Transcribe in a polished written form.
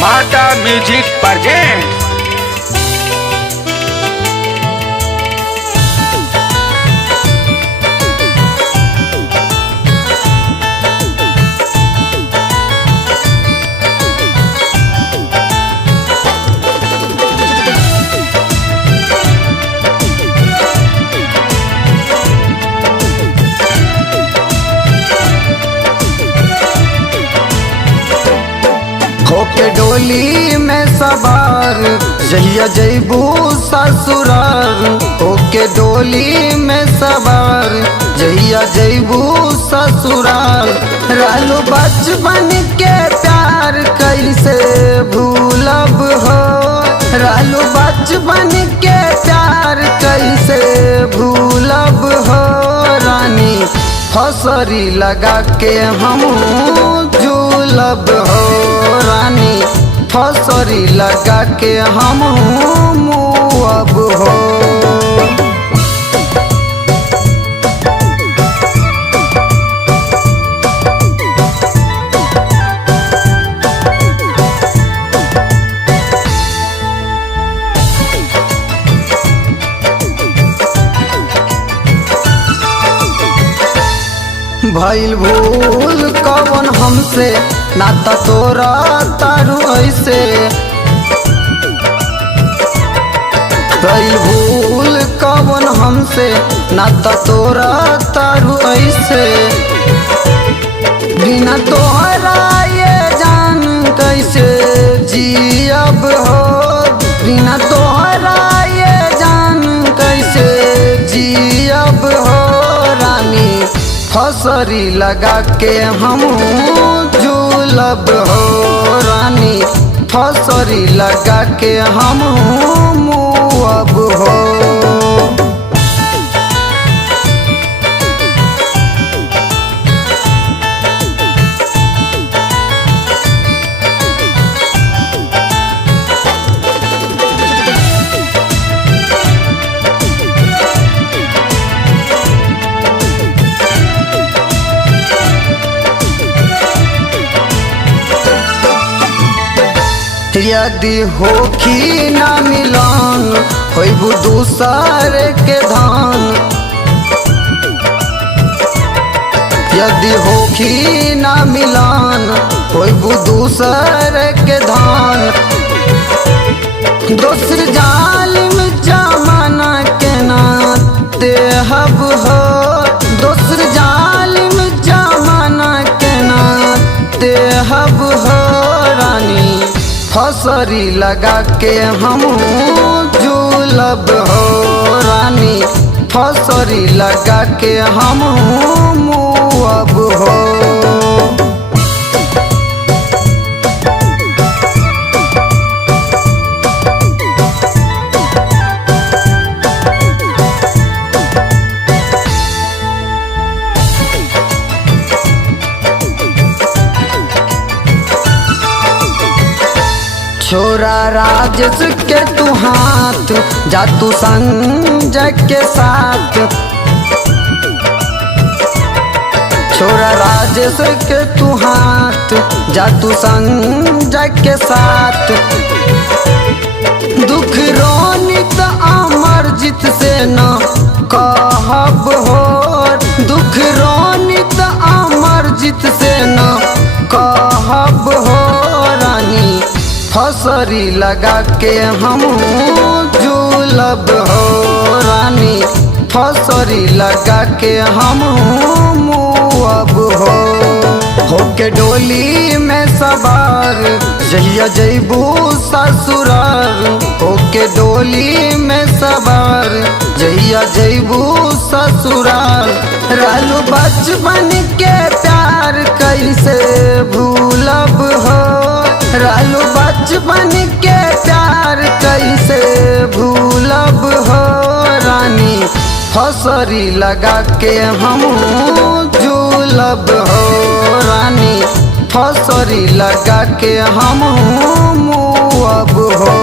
माता music present. होके डोली में सवार जहिया जैबू ससुरार। होके डोली में सवार जहिया जैबू ससुरार। रहलू बचपन के प्यार कैसे भूलब हो। रहलू बचपन के प्यार कैसे भूलब हो। रानी फसरी लगा के हम झूलब हो। रानी फसरी लगा के हम मुअब हो। भइल भूल कवन हमसे नाता तोरा तारू ऐसे। भइल भूल कवन हमसे नाता तोरा तारू ऐसे। बिना तोहरा ये जान कैसे जियब हो। बिना तोहरा ये जान कैसे जियब हो। रानी फसरी लगा के हम झूलब हो। रानी फसरी लगा के हम मुअब हो। यदि होखी ना मिलन होइबू दूसर के धान। यदि होखी ना मिलन होइबू दूसर के धान। दोसर जालिम जमाना के ना देहब हो। दोसर जालिम जमाना के ना देहब हो। रानी फसरी लगा के हम झूलब हो। रानी फसरी लगा के हम मुअब हो। छोरा राजेश के तू हाथ जा तू संजय के साथ। छोरा राजेश के तू हाथ जा तू संजय के साथ। दुख रोनित अमरजीत से न कहब हो। दुख रोनित अमरजीत से न कहब हो। रानी फसरी लगा के हम झूलब हो। रानी फसरी लगा के हम मुअब हो। होके डोली में सवार जहिया जैबू ससुरार। होके डोली में सवार जहिया जैबू ससुरार। रहलू बचपन के प्यार कैसे भूलब हो। रहलू बचपन के प्यार कैसे भूलब हो। रानी फसरी लगा के हम झूलब हो। रानी फसरी लगा के हम मुअब हो।